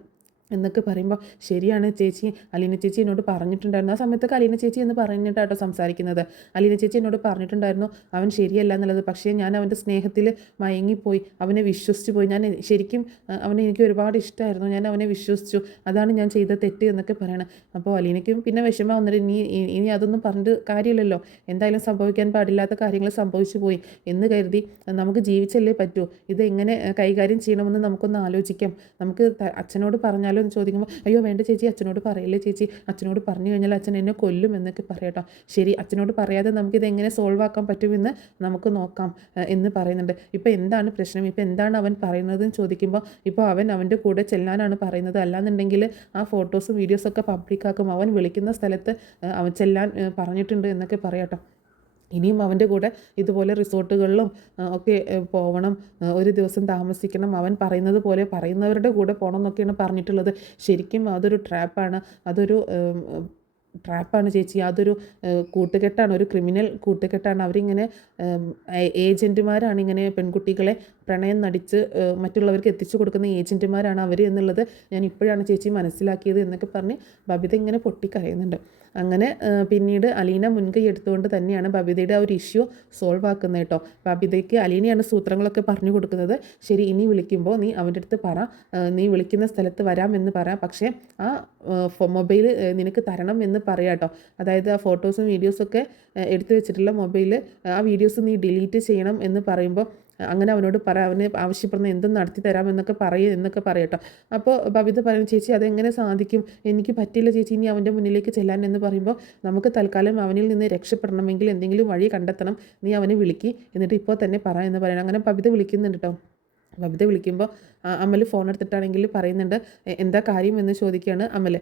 എന്നൊക്കെ പറയുമ്പോൾ ശരിയാണ് ചേച്ചി, അലീന ചേച്ചി എന്നോട് പറഞ്ഞിട്ടുണ്ടായിരുന്നു, ആ സമയത്തൊക്കെ അലീന ചേച്ചി എന്ന് പറഞ്ഞിട്ടാട്ടോ സംസാരിക്കുന്നത്. അലീന ചേച്ചി എന്നോട് പറഞ്ഞിട്ടുണ്ടായിരുന്നു അവൻ ശരിയല്ല എന്നുള്ളത്, പക്ഷേ ഞാൻ അവൻ്റെ സ്നേഹത്തിൽ മയങ്ങിപ്പോയി, അവനെ വിശ്വസിച്ച് പോയി, ഞാൻ ശരിക്കും അവനെ എനിക്ക് ഒരുപാട് ഇഷ്ടമായിരുന്നു, ഞാൻ അവനെ വിശ്വസിച്ചു, അതാണ് ഞാൻ ചെയ്ത തെറ്റ് എന്നൊക്കെ പറയണം. അപ്പോൾ അലീനയ്ക്കും പിന്നെ വിഷമം വന്നിട്ട് ഇനി അതൊന്നും പറഞ്ഞിട്ട് കാര്യമില്ലല്ലോ, എന്തായാലും സംഭവിക്കാൻ പാടില്ലാത്ത കാര്യങ്ങൾ സംഭവിച്ചു പോയി എന്ന് കരുതി നമുക്ക് ജീവിച്ചല്ലേ പറ്റൂ, ഇത് എങ്ങനെ കൈകാര്യം ചെയ്യണമെന്ന് നമുക്കൊന്ന് ആലോചിക്കാം, നമുക്ക് അച്ഛനോട് പറഞ്ഞാലോ എന്ന് ചോദിക്കുമ്പോൾ അയ്യോ വേണ്ട ചേച്ചി, അച്ഛനോട് പറയല്ലേ ചേച്ചി, അച്ഛനോട് പറഞ്ഞു കഴിഞ്ഞാൽ അച്ഛൻ എന്നെ കൊല്ലും എന്നൊക്കെ പറയട്ടോ. ശരി, അച്ഛനോട് പറയാതെ നമുക്കിത് എങ്ങനെ സോൾവ് ആക്കാൻ പറ്റുമെന്ന് നമുക്ക് നോക്കാം എന്ന് പറയുന്നുണ്ട്. ഇപ്പോൾ എന്താണ് പ്രശ്നം, ഇപ്പോൾ എന്താണ് അവൻ പറയുന്നതെന്ന് ചോദിക്കുമ്പോൾ ഇപ്പോൾ അവൻ്റെ കൂടെ ചെല്ലാനാണ് പറയുന്നത്, അല്ലാന്നുണ്ടെങ്കിൽ ആ ഫോട്ടോസും വീഡിയോസൊക്കെ പബ്ലിക്കാക്കും, അവൻ വിളിക്കുന്ന സ്ഥലത്ത് അവൻ ചെല്ലാൻ പറഞ്ഞിട്ടുണ്ട് എന്നൊക്കെ പറയാട്ടോ. ഇനിയും അവൻ്റെ കൂടെ ഇതുപോലെ റിസോർട്ടുകളിലും ഒക്കെ പോകണം, ഒരു ദിവസം താമസിക്കണം, അവൻ പറയുന്നത് പോലെ പറയുന്നവരുടെ കൂടെ പോകണം എന്നൊക്കെയാണ് പറഞ്ഞിട്ടുള്ളത്. ശരിക്കും അതൊരു ട്രാപ്പാണ് ചേച്ചി, അതൊരു കൂട്ടുകെട്ടാണ്, ഒരു ക്രിമിനൽ കൂട്ടുകെട്ടാണ്. അവരിങ്ങനെ ഏജൻറ്റുമാരാണ്, ഇങ്ങനെ പെൺകുട്ടികളെ പ്രണയം നടിച്ച് മറ്റുള്ളവർക്ക് എത്തിച്ചു കൊടുക്കുന്ന ഏജൻറ്റുമാരാണ് അവർ എന്നുള്ളത് ഞാൻ ഇപ്പോഴാണ് ചേച്ചി മനസ്സിലാക്കിയത് എന്നൊക്കെ പറഞ്ഞ് ബബിത ഇങ്ങനെ പൊട്ടിക്കരയുന്നുണ്ട്. അങ്ങനെ പിന്നീട് അലീന മുൻകൈ എടുത്തുകൊണ്ട് തന്നെയാണ് ബബിതയുടെ ആ ഒരു ഇഷ്യൂ സോൾവ് ആക്കുന്നത് കേട്ടോ. ബബിതയ്ക്ക് അലീനയാണ് സൂത്രങ്ങളൊക്കെ പറഞ്ഞു കൊടുക്കുന്നത്. ശരി, ഇനി വിളിക്കുമ്പോൾ നീ അവൻ്റെ അടുത്ത് പറ, നീ വിളിക്കുന്ന സ്ഥലത്ത് വരാമെന്ന് പറ, പക്ഷേ ആ മൊബൈൽ നിനക്ക് തരണം എന്ന് പറയാം കേട്ടോ. അതായത് ആ ഫോട്ടോസും വീഡിയോസൊക്കെ എടുത്തു വെച്ചിട്ടുള്ള മൊബൈൽ, ആ വീഡിയോസ് നീ ഡിലീറ്റ് ചെയ്യണം എന്ന് പറയുമ്പോൾ അങ്ങനെ അവനോട് അവന് ആവശ്യപ്പെടുന്ന എന്തും നടത്തി തരാമെന്നൊക്കെ എന്നൊക്കെ പറയട്ടോ. അപ്പോൾ ബബിത പറയുന്നു ചേച്ചി അതെങ്ങനെ സാധിക്കും, എനിക്ക് പറ്റില്ല ചേച്ചി ഇനി അവൻ്റെ മുന്നിലേക്ക് ചെല്ലാൻ എന്ന് പറയുമ്പോൾ നമുക്ക് തൽക്കാലം അവനിൽ നിന്ന് രക്ഷപ്പെടണമെങ്കിൽ എന്തെങ്കിലും വഴി കണ്ടെത്തണം, നീ അവനെ വിളിക്കി എന്നിട്ട് ഇപ്പോൾ തന്നെ പറ എന്ന് പറയണം. അങ്ങനെ ബബിത വിളിക്കുന്നുണ്ട് കേട്ടോ. ബബിത വിളിക്കുമ്പോൾ അമൽ ഫോൺ എടുത്തിട്ടാണെങ്കിൽ പറയുന്നുണ്ട് എന്താ കാര്യം എന്ന് ചോദിക്കുകയാണ് അമൽ.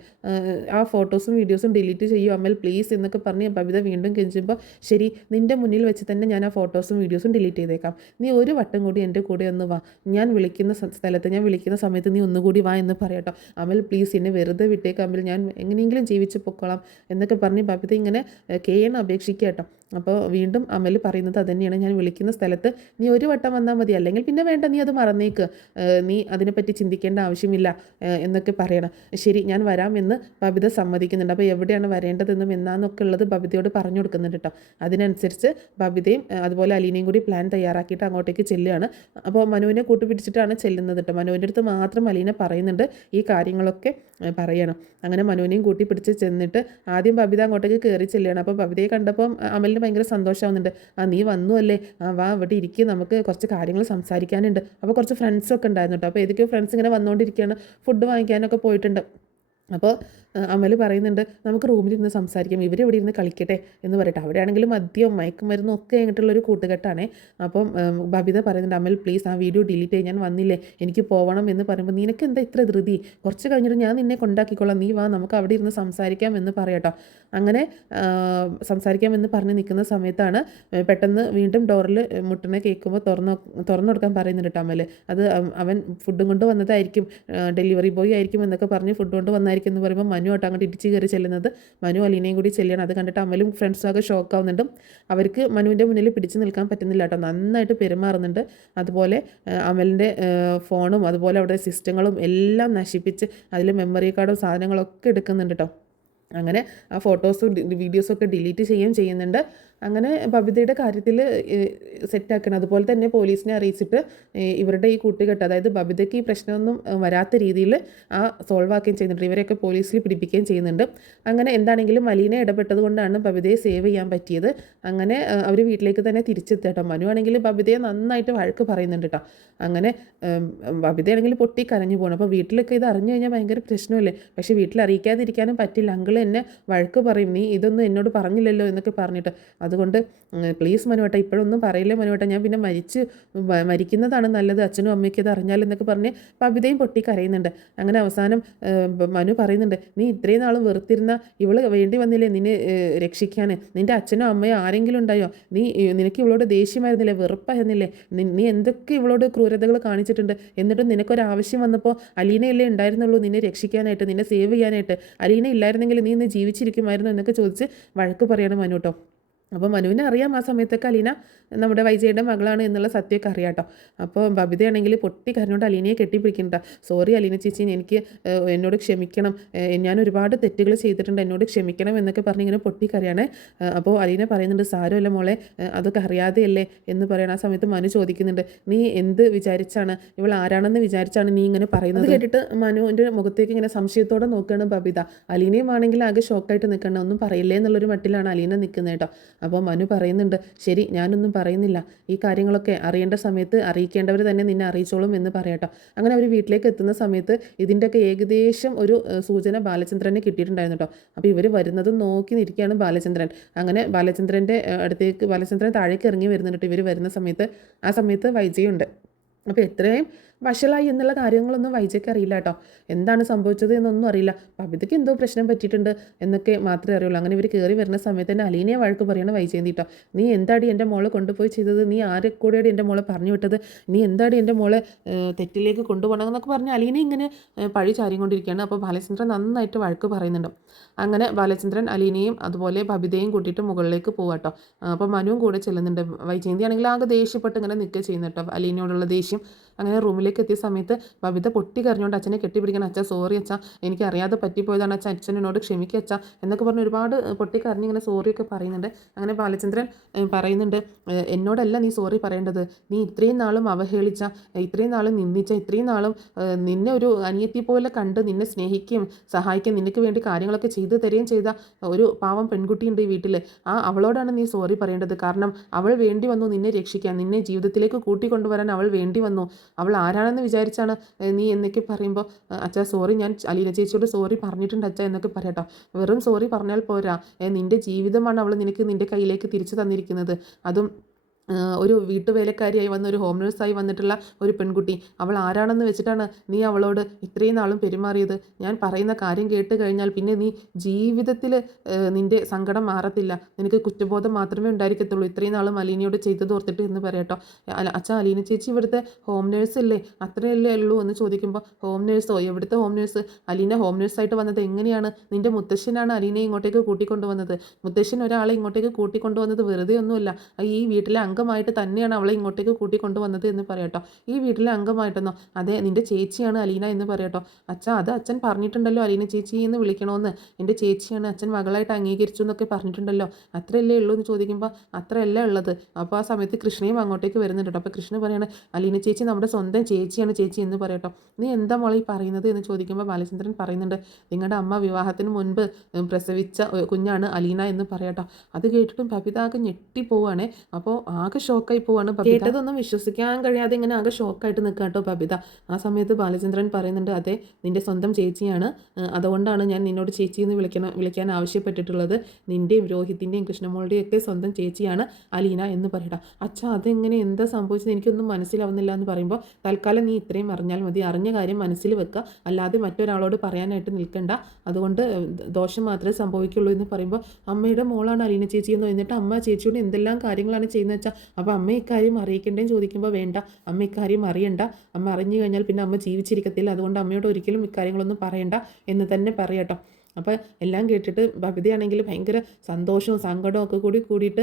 ആ ഫോട്ടോസും വീഡിയോസും ഡിലീറ്റ് ചെയ്യൂ അമൽ പ്ലീസ് എന്നൊക്കെ പറഞ്ഞ് ബബിത വീണ്ടും കെഞ്ചുമ്പോൾ ശരി, നിൻ്റെ മുന്നിൽ വെച്ച് തന്നെ ഞാൻ ആ ഫോട്ടോസും വീഡിയോസും ഡിലീറ്റ് ചെയ്തേക്കാം, നീ ഒരു വട്ടം കൂടി എൻ്റെ കൂടെ ഒന്ന് വാ, ഞാൻ വിളിക്കുന്ന സ്ഥലത്ത് ഞാൻ വിളിക്കുന്ന സമയത്ത് നീ ഒന്നുകൂടി വാ എന്ന് പറയട്ടോ. അമൽ പ്ലീസ് എന്നെ വെറുതെ വിട്ടേക്കാം അമൽ, ഞാൻ എങ്ങനെയെങ്കിലും ജീവിച്ച് പൊക്കോളാം എന്നൊക്കെ പറഞ്ഞ് ബബിത ഇങ്ങനെ കേണ അപേക്ഷിക്കുക കേട്ടോ. അപ്പോൾ വീണ്ടും അമൽ പറയുന്നത് അതുതന്നെയാണ്, ഞാൻ വിളിക്കുന്ന സ്ഥലത്ത് നീ ഒരു വട്ടം വന്നാൽ മതി, അല്ലെങ്കിൽ പിന്നെ വേണ്ട നീ അത് മറന്നേക്ക്, നീ അതിനെപ്പറ്റി ചിന്തിക്കേണ്ട ആവശ്യമില്ല എന്നൊക്കെ പറയണം. ശരി, ഞാൻ വരാമെന്ന് ബബിത സമ്മതിക്കുന്നുണ്ട്. അപ്പോൾ എവിടെയാണ് വരേണ്ടതെന്നും എന്നാന്നൊക്കെ ഉള്ളത് ബബിതയോട് പറഞ്ഞു കൊടുക്കുന്നുണ്ട് കേട്ടോ. അതിനനുസരിച്ച് ബബിതയും അതുപോലെ അലീനയും കൂടി പ്ലാൻ തയ്യാറാക്കിയിട്ട് അങ്ങോട്ടേക്ക് ചെല്ലുകയാണ്. അപ്പോൾ മനുവിനെ കൂട്ടുപിടിച്ചിട്ടാണ് ചെല്ലുന്നത് കേട്ടോ. മനുവിൻ്റെ അടുത്ത് മാത്രം അലീന പറയുന്നുണ്ട് ഈ കാര്യങ്ങളൊക്കെ പറയണം. അങ്ങനെ മനുവിനെയും കൂട്ടി പിടിച്ച് ചെന്നിട്ട് ആദ്യം ബബിത അങ്ങോട്ടേക്ക് കയറി ചെല്ലുകയാണ്. അപ്പോൾ ബബിതയെ കണ്ടപ്പം അമലിന് ഭയങ്കര സന്തോഷമാവുന്നുണ്ട്. നീ വന്നു അല്ലേ, വാ ഇവിടെ ഇരിക്കും, നമുക്ക് കുറച്ച് കാര്യങ്ങൾ സംസാരിക്കാനുണ്ട്. അപ്പോൾ കുറച്ച് ഫ്രണ്ട്സൊക്കെ ഉണ്ടായിരുന്നു കേട്ടോ. അപ്പോൾ ഏതൊക്കെയോ ഫ്രണ്ട്സ് ഇങ്ങനെ വന്നുകൊണ്ടിരിക്കുകയാണ്, ഫുഡ് വാങ്ങിക്കാനൊക്കെ പോയിട്ടുണ്ട്. അപ്പോൾ അമൽ പറയുന്നുണ്ട് നമുക്ക് റൂമിലിരുന്ന് സംസാരിക്കാം, ഇവരിവിടെ ഇരുന്ന് കളിക്കട്ടെ എന്ന് പറയട്ടെ. അവിടെയാണെങ്കിലും മദ്യവും മയക്കുമരുന്നും ഒക്കെ ആയിട്ടുള്ളൊരു കൂട്ടുകെട്ടാണ്. അപ്പം ബബിത പറയുന്നുണ്ട് അമൽ പ്ലീസ് ആ വീഡിയോ ഡിലീറ്റ് ചെയ്ത്, ഞാൻ വന്നില്ലേ എനിക്ക് പോകണം എന്ന് പറയുമ്പോൾ നിനക്ക് എന്താ ഇത്ര ധൃതി, കുറച്ച് കഴിഞ്ഞിട്ട് ഞാൻ നിന്നെ കൊണ്ടാക്കിക്കോളാം, നീ വാ നമുക്ക് അവിടെ ഇരുന്ന് സംസാരിക്കാം എന്ന് പറയട്ടോ. അങ്ങനെ സംസാരിക്കാമെന്ന് പറഞ്ഞ് നിൽക്കുന്ന സമയത്താണ് പെട്ടെന്ന് വീണ്ടും ഡോറിൽ മുട്ടനെ കേൾക്കുമ്പോൾ തുറന്നു കൊടുക്കാൻ പറയുന്നുണ്ട് കേട്ടോ അമൽ. അത് അവൻ ഫുഡും കൊണ്ട് വന്നതായിരിക്കും, ഡെലിവറി ബോയ് ആയിരിക്കും എന്നൊക്കെ പറഞ്ഞ് ഫുഡ് കൊണ്ട് വന്നായിരിക്കും എന്ന് പറയുമ്പോൾ മനു ആട്ടോ അങ്ങോട്ട് ഇടിച്ച് കയറി ചെല്ലുന്നത്. മനു അലീനയും കൂടി ചെല്ലുകയാണ്. അത് കണ്ടിട്ട് അമലും ഫ്രണ്ട്സും ആകെ ഷോക്ക് ആവുന്നുണ്ട്. അവർക്ക് മനുവിൻ്റെ മുന്നിൽ പിടിച്ച് നിൽക്കാൻ പറ്റുന്നില്ല കേട്ടോ, നന്നായിട്ട് പെരുമാറുന്നുണ്ട്. അതുപോലെ അമലിൻ്റെ ഫോണും അതുപോലെ അവിടെ സിസ്റ്റങ്ങളും എല്ലാം നശിപ്പിച്ച് അതിൽ മെമ്മറി കാർഡും സാധനങ്ങളൊക്കെ എടുക്കുന്നുണ്ട് കേട്ടോ. അങ്ങനെ ആ ഫോട്ടോസും വീഡിയോസൊക്കെ ഡിലീറ്റ് ചെയ്യുന്നുണ്ട്. അങ്ങനെ ബബിതയുടെ കാര്യത്തിൽ സെറ്റാക്കണം. അതുപോലെ തന്നെ പോലീസിനെ അറിയിച്ചിട്ട് ഇവരുടെ ഈ കൂട്ടുകെട്ട്, അതായത് ബബിതയ്ക്ക് ഈ പ്രശ്നമൊന്നും വരാത്ത രീതിയിൽ സോൾവ് ആക്കുകയും ചെയ്യുന്നുണ്ട്. ഇവരെയൊക്കെ പോലീസിൽ പിടിപ്പിക്കുകയും ചെയ്യുന്നുണ്ട്. അങ്ങനെ എന്താണെങ്കിലും അലീന ഇടപെട്ടത് കൊണ്ടാണ് ബബിതയെ സേവ് ചെയ്യാൻ പറ്റിയത്. അങ്ങനെ അവർ വീട്ടിലേക്ക് തന്നെ തിരിച്ചെത്തട്ടോ. മനു ആണെങ്കിൽ ബബിതയെ നന്നായിട്ട് വഴക്ക് പറയുന്നുണ്ട് കേട്ടോ. അങ്ങനെ ബബിതയാണെങ്കിൽ പൊട്ടി കരഞ്ഞു പോകണം. അപ്പോൾ വീട്ടിലൊക്കെ ഇത് അറിഞ്ഞു കഴിഞ്ഞാൽ ഭയങ്കര പ്രശ്നമല്ലേ. പക്ഷേ വീട്ടിൽ അറിയിക്കാതിരിക്കാനും പറ്റില്ല. അങ്കിൾ എന്നെ വഴക്ക് പറയും, നീ ഇതൊന്നും എന്നോട് പറഞ്ഞില്ലല്ലോ എന്നൊക്കെ പറഞ്ഞിട്ട്. അതുകൊണ്ട് പ്ലീസ് മനുവേട്ട ഇപ്പോഴൊന്നും പറയില്ലേ മനുവേട്ട, ഞാൻ പിന്നെ മരിക്കുന്നതാണ് നല്ലത്, അച്ഛനും അമ്മയ്ക്ക് ഇത് അറിഞ്ഞാലെന്നൊക്കെ പറഞ്ഞ് ബബിതയും പൊട്ടി കരയുന്നുണ്ട്. അങ്ങനെ അവസാനം മനു പറയുന്നുണ്ട്, നീ ഇത്രയും നാളും വെറുത്തിരുന്ന ഇവള് വേണ്ടി വന്നില്ലേ നിന്നെ രക്ഷിക്കാൻ, നിൻ്റെ അച്ഛനോ അമ്മയോ ആരെങ്കിലും ഉണ്ടായോ, നിനക്ക് ഇവളോട് ദേഷ്യമായിരുന്നില്ലേ, വെറുപ്പായിരുന്നില്ലേ, നീ എന്തൊക്കെ ഇവളോട് ക്രൂരതകൾ കാണിച്ചിട്ടുണ്ട്, എന്നിട്ടും നിനക്കൊരാവശ്യം വന്നപ്പോൾ അലീനയല്ലേ ഉണ്ടായിരുന്നുള്ളൂ നിന്നെ രക്ഷിക്കാനായിട്ട്, നിന്നെ സേവ് ചെയ്യാനായിട്ട്, അലീന ഇല്ലായിരുന്നെങ്കിൽ നീ ഇന്ന് ജീവിച്ചിരിക്കുമായിരുന്നു എന്നൊക്കെ ചോദിച്ച് വഴക്ക് പറയാണ് മനു കേട്ടോ. അപ്പോൾ മനുവിനെ അറിയാം ആ സമയത്തൊക്കെ അലീന നമ്മുടെ വൈജയുടെ മകളാണ് എന്നുള്ള സത്യമൊക്കെ അറിയാം കേട്ടോ. അപ്പോൾ ബബിതയാണെങ്കിൽ പൊട്ടി കരഞ്ഞോണ്ട് അലീനയെ കെട്ടിപ്പിടിക്കണ്ട. സോറി അലീന ചേച്ചി, എനിക്ക് എന്നോട് ക്ഷമിക്കണം, ഞാൻ ഒരുപാട് തെറ്റുകൾ ചെയ്തിട്ടുണ്ട്, എന്നോട് ക്ഷമിക്കണം എന്നൊക്കെ പറഞ്ഞ് ഇങ്ങനെ പൊട്ടി കരയാണ്. അപ്പോൾ അലീന പറയുന്നുണ്ട് സാരമല്ല മോളെ, അതൊക്കെ അറിയാതെയല്ലേ എന്ന് പറയണം. ആ സമയത്ത് മനു ചോദിക്കുന്നുണ്ട്, നീ എന്ത് വിചാരിച്ചാണ്, ഇവൾ ആരാണെന്ന് വിചാരിച്ചാണ് നീ ഇങ്ങനെ പറയുന്നത്. കേട്ടിട്ട് മനുവിൻ്റെ മുഖത്തേക്ക് ഇങ്ങനെ സംശയത്തോടെ നോക്കുകയാണ് ബബിത. അലീനയും ആണെങ്കിൽ ആകെ ഷോക്കായിട്ട് നിൽക്കണം, ഒന്നും പറയില്ലേ എന്നുള്ളൊരു മട്ടിലാണ് അലീന നിൽക്കുന്നത് കേട്ടോ. അപ്പോൾ മനു പറയുന്നുണ്ട്, ശരി ഞാനൊന്നും പറയുന്നില്ല, ഈ കാര്യങ്ങളൊക്കെ അറിയേണ്ട സമയത്ത് അറിയിക്കേണ്ടവർ തന്നെ നിന്നെ അറിയിച്ചോളും എന്ന് പറയട്ടോ. അങ്ങനെ അവർ വീട്ടിലേക്ക് എത്തുന്ന സമയത്ത് ഇതിൻ്റെയൊക്കെ ഏകദേശം ഒരു സൂചന ബാലചന്ദ്രനെ കിട്ടിയിട്ടുണ്ടായിരുന്നു കേട്ടോ. അപ്പോൾ ഇവർ വരുന്നതും നോക്കി നിൽക്കുകയാണ് ബാലചന്ദ്രൻ. അങ്ങനെ ബാലചന്ദ്രൻ്റെ അടുത്തേക്ക് ബാലചന്ദ്രൻ താഴേക്ക് ഇറങ്ങി വരുന്നുണ്ട് ഇവർ വരുന്ന സമയത്ത്. ആ സമയത്ത് വൈജയുണ്ട്. അപ്പോൾ എത്രയും വഷളായി എന്നുള്ള കാര്യങ്ങളൊന്നും വൈജയ്ക്ക് അറിയില്ല കേട്ടോ. എന്താണ് സംഭവിച്ചത് എന്നൊന്നും അറിയില്ല. ബബിതയ്ക്ക് എന്തോ പ്രശ്നം പറ്റിയിട്ടുണ്ട് എന്നൊക്കെ മാത്രമേ അറിയുള്ളൂ. അങ്ങനെ ഇവർ കയറി വരുന്ന സമയത്ത് തന്നെ അലീനയെ വഴക്ക് പറയണം വൈജയന്തി കേട്ടോ. നീ എന്താടി എൻ്റെ മോളെ കൊണ്ടുപോയി ചെയ്തത്, നീ ആരെ കൂടെയാണ് എൻ്റെ മോളെ പറഞ്ഞു വിട്ടത്, നീ എന്താടി എൻ്റെ മോളെ തെറ്റിലേക്ക് കൊണ്ടുപോകണം എന്നൊക്കെ പറഞ്ഞ് അലീന ഇങ്ങനെ പഴി ചാരിക്കൊണ്ടിരിക്കുകയാണ്. അപ്പോൾ ബാലചന്ദ്രൻ നന്നായിട്ട് വഴക്ക് പറയുന്നുണ്ട്. അങ്ങനെ ബാലചന്ദ്രൻ അലീനയും അതുപോലെ ബബിതയും കൂട്ടിയിട്ട് മുകളിലേക്ക് പോവാട്ടോ. അപ്പോൾ മനുവും കൂടെ ചെല്ലുന്നുണ്ട്. വൈജയന്തി ആണെങ്കിൽ ആകെ ദേഷ്യപ്പെട്ട് ഇങ്ങനെ നിൽക്കുക ചെയ്യുന്നു കേട്ടോ, അലീനയോടുള്ള ദേഷ്യം. അങ്ങനെ റൂമിലേക്ക് എത്തിയ സമയത്ത് ബബിത പൊട്ടി കരഞ്ഞുകൊണ്ട് അച്ഛനെ കെട്ടിപ്പിടിക്കണം. അച്ഛാ സോറി അച്ഛാ, എനിക്ക് അറിയാതെ പറ്റിപ്പോയതാണ് അച്ഛാ, അച്ഛനോട് ക്ഷമിക്കുക അച്ഛാ എന്നൊക്കെ പറഞ്ഞ് ഒരുപാട് പൊട്ടി കരഞ്ഞ് ഇങ്ങനെ സോറിയൊക്കെ പറയുന്നുണ്ട്. അങ്ങനെ ബാലചന്ദ്രൻ പറയുന്നുണ്ട്, എന്നോടല്ല നീ സോറി പറയേണ്ടത്, നീ ഇത്രയും നാളും അവഹേളിച്ച, ഇത്രയും നാളും നിന്ദിച്ച, ഇത്രയും നാളും നിന്നെ ഒരു അനിയത്തി പോലെ കണ്ട് നിന്നെ സ്നേഹിക്കുകയും സഹായിക്കുകയും നിനക്ക് വേണ്ടി കാര്യങ്ങളൊക്കെ ചെയ്തു തരികയും ചെയ്ത ഒരു പാവം പെൺകുട്ടിയുണ്ട് ഈ വീട്ടിൽ, അവളോടാണ് നീ സോറി പറയേണ്ടത്. കാരണം അവൾ വേണ്ടി വന്നു നിന്നെ രക്ഷിക്കാൻ, നിന്നെ ജീവിതത്തിലേക്ക് കൂട്ടിക്കൊണ്ടുവരാൻ അവൾ വേണ്ടി വന്നു, അവൾ ആരാണെന്ന് വിചാരിച്ചാണ് നീ എന്നൊക്കെ പറയുമ്പോൾ അച്ഛാ സോറി, ഞാൻ അലീന ചേച്ചിയോട് സോറി പറഞ്ഞിട്ടുണ്ട് അച്ഛാ എന്നൊക്കെ പറയട്ടോ. വെറും സോറി പറഞ്ഞാൽ പോരാ, നിൻ്റെ ജീവിതമാണ് അവൾ നിനക്ക് നിൻ്റെ കയ്യിലേക്ക് തിരിച്ചു തന്നിരിക്കുന്നത്. അതും ഒരു വീട്ടുവേലക്കാരിയായി വന്ന ഒരു ഹോം നേഴ്സായി വന്നിട്ടുള്ള ഒരു പെൺകുട്ടി, അവൾ ആരാണെന്ന് വെച്ചിട്ടാണ് നീ അവളോട് ഇത്രയും നാളും പെരുമാറിയത്. ഞാൻ പറയുന്ന കാര്യം കേട്ട് കഴിഞ്ഞാൽ പിന്നെ നീ ജീവിതത്തിൽ നിൻ്റെ സങ്കടം മാറത്തില്ല, നിനക്ക് കുറ്റബോധം മാത്രമേ ഉണ്ടായിരിക്കത്തുള്ളൂ, ഇത്രയും നാളും അലീനയോട് ചെയ്തത് ഓർത്തിട്ട് എന്ന് പറയട്ടോ. അച്ഛാ അലീന ചേച്ചി ഇവിടുത്തെ ഹോം നേഴ്സ് അല്ലേ, അത്രയല്ലേ ഉള്ളൂ എന്ന് ചോദിക്കുമ്പോൾ ഹോം നേഴ്സോ, എവിടുത്തെ ഹോം നേഴ്സ്, അലീന ഹോം നേഴ്സായിട്ട് വന്നത് എങ്ങനെയാണ്, നിൻ്റെ മുത്തശ്ശനാണ് അലീനയെ ഇങ്ങോട്ടേക്ക് കൂട്ടിക്കൊണ്ടുവന്നത്, മുത്തശ്ശൻ ഒരാളെ ഇങ്ങോട്ടേക്ക് കൂട്ടിക്കൊണ്ടുവന്നത് വെറുതെ ഒന്നുമില്ല, ഈ വീട്ടിലെ അംഗമായിട്ട് തന്നെയാണ് അവളെ ഇങ്ങോട്ടേക്ക് കൂട്ടിക്കൊണ്ടുവന്നത് എന്ന് പറയട്ടോ. ഈ വീട്ടിലെ അംഗമായിട്ടെന്നോ, അതെ നിൻ്റെ ചേച്ചിയാണ് അലീന എന്ന് പറയട്ടോ. അച്ഛാ അത് അച്ഛൻ പറഞ്ഞിട്ടുണ്ടല്ലോ അലീന ചേച്ചി എന്ന് വിളിക്കണമെന്ന്, എൻ്റെ ചേച്ചിയാണ്, അച്ഛൻ മകളായിട്ട് അംഗീകരിച്ചു എന്നൊക്കെ പറഞ്ഞിട്ടുണ്ടല്ലോ, അത്രയല്ലേ ഉള്ളൂ എന്ന് ചോദിക്കുമ്പോൾ അത്രയല്ല ഉള്ളത്. അപ്പോൾ ആ സമയത്ത് കൃഷ്ണയും അങ്ങോട്ടേക്ക് വരുന്നുണ്ട്. അപ്പോൾ കൃഷ്ണ പറയാണ്, അലീന ചേച്ചി നമ്മുടെ സ്വന്തം ചേച്ചിയാണ് ചേച്ചി എന്ന് പറയട്ടോ. നീ എന്താ മോളെ ഈ പറയുന്നത് എന്ന് ചോദിക്കുമ്പോൾ ബാലചന്ദ്രൻ പറയുന്നുണ്ട്, നിങ്ങളുടെ അമ്മ വിവാഹത്തിന് മുൻപ് പ്രസവിച്ച കുഞ്ഞാണ് അലീന എന്ന് പറയട്ടോ. അത് കേട്ടിട്ടും ബബിത ആകെ ഞെട്ടിപ്പോവാണ്. അപ്പോൾ ആകെ ഷോക്കായി പോവാണ് ബബിത. കേട്ടതൊന്നും വിശ്വസിക്കാൻ കഴിയാതെ ഇങ്ങനെ ആകെ ഷോക്കായിട്ട് നിൽക്കുക കേട്ടോ ബബിത. ആ സമയത്ത് ബാലചന്ദ്രൻ പറയുന്നുണ്ട്, അതെ നിൻ്റെ സ്വന്തം ചേച്ചിയാണ്, അതുകൊണ്ടാണ് ഞാൻ നിന്നോട് ചേച്ചി എന്ന് വിളിക്കാൻ ആവശ്യപ്പെട്ടിട്ടുള്ളത്. നിൻ്റെയും രോഹിത്തിൻ്റെയും കൃഷ്ണമോളുടെയും ഒക്കെ സ്വന്തം ചേച്ചിയാണ് അലീന എന്ന് പറയടാ. അച്ഛാ അതെങ്ങനെ എന്താ സംഭവിച്ചത് എനിക്കൊന്നും മനസ്സിലാവുന്നില്ല എന്ന് പറയുമ്പോൾ, തൽക്കാലം നീ ഇത്രയും അറിഞ്ഞാൽ മതി, അറിഞ്ഞ കാര്യം മനസ്സിൽ വെക്കുക, അല്ലാതെ മറ്റൊരാളോട് പറയാനായിട്ട് നിൽക്കണ്ട, അതുകൊണ്ട് ദോഷം മാത്രമേ സംഭവിക്കുള്ളൂ എന്ന് പറയുമ്പോൾ, അമ്മയുടെ മോളാണ് അലീന ചേച്ചി എന്ന് എന്നിട്ട് അമ്മ ചേച്ചിയോട് എന്തെല്ലാം കാര്യങ്ങളാണ് ചെയ്യുന്നത് വെച്ചാൽ, അപ്പോൾ അമ്മ ഇക്കാര്യം അറിയിക്കേണ്ടതെന്ന് ചോദിക്കുമ്പോൾ വേണ്ട, അമ്മ ഇക്കാര്യം അറിയണ്ട, അമ്മ അറിഞ്ഞു കഴിഞ്ഞാൽ പിന്നെ അമ്മ ജീവിച്ചിരിക്കത്തില്ല, അതുകൊണ്ട് അമ്മയോട് ഒരിക്കലും ഇക്കാര്യങ്ങളൊന്നും പറയണ്ട എന്ന് തന്നെ പറയട്ടോ. അപ്പോൾ എല്ലാം കേട്ടിട്ട് ബബിതയാണെങ്കിൽ ഭയങ്കര സന്തോഷവും സങ്കടവും ഒക്കെ കൂടിയിട്ട്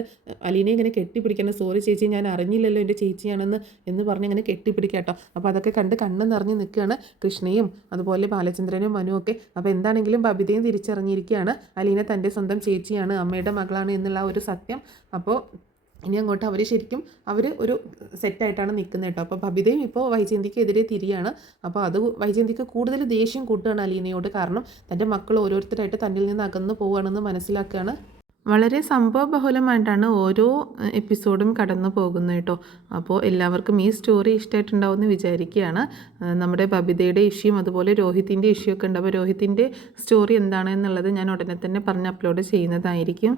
അലീനെ ഇങ്ങനെ കെട്ടിപ്പിടിക്കണം. സോറി ചേച്ചി, ഞാൻ അറിഞ്ഞില്ലല്ലോ എൻ്റെ ചേച്ചിയാണെന്ന് എന്ന് പറഞ്ഞ് ഇങ്ങനെ കെട്ടിപ്പിടിക്കാട്ടോ. അപ്പോൾ അതൊക്കെ കണ്ട് കണ്ണ് നിറഞ്ഞ് നിൽക്കുകയാണ് കൃഷ്ണയും അതുപോലെ ബാലചന്ദ്രനും മനുവൊക്കെ. അപ്പോൾ എന്താണെങ്കിലും ബബിതയും തിരിച്ചറിഞ്ഞിരിക്കുകയാണ് അലീന തൻ്റെ സ്വന്തം ചേച്ചിയാണ്, അമ്മയുടെ മകളാണ് എന്നുള്ള ഒരു സത്യം. അപ്പോൾ ഇനി അങ്ങോട്ട് അവർ ശരിക്കും ഒരു സെറ്റായിട്ടാണ് നിൽക്കുന്നത് കേട്ടോ. അപ്പോൾ ബബിതയും ഇപ്പോൾ വൈജയന്തിക്കെതിരെ തിരിയാണ്. അപ്പോൾ അത് വൈജയന്തിക്ക് കൂടുതൽ ദേഷ്യം കൂട്ടുകയാണ് അലീനയോട്. കാരണം തൻ്റെ മക്കൾ ഓരോരുത്തരായിട്ട് തന്നിൽ നിന്ന് അകന്നു പോവുകയാണെന്ന് മനസ്സിലാക്കുകയാണ്. വളരെ സംഭവബഹുലമായിട്ടാണ് ഓരോ എപ്പിസോഡും കടന്നു പോകുന്നത് കേട്ടോ. അപ്പോൾ എല്ലാവർക്കും ഈ സ്റ്റോറി ഇഷ്ടമായിട്ടുണ്ടാവുമെന്ന് വിചാരിക്കുകയാണ്. നമ്മുടെ ബബിതയുടെ ഇഷ്യൂയും അതുപോലെ രോഹിത്തിൻ്റെ ഇഷ്യൂ ഒക്കെ ഉണ്ട്. അപ്പോൾ രോഹിത്തിൻ്റെ സ്റ്റോറി എന്താണെന്നുള്ളത് ഞാൻ ഉടനെ തന്നെ പറഞ്ഞ് അപ്ലോഡ് ചെയ്യുന്നതായിരിക്കും.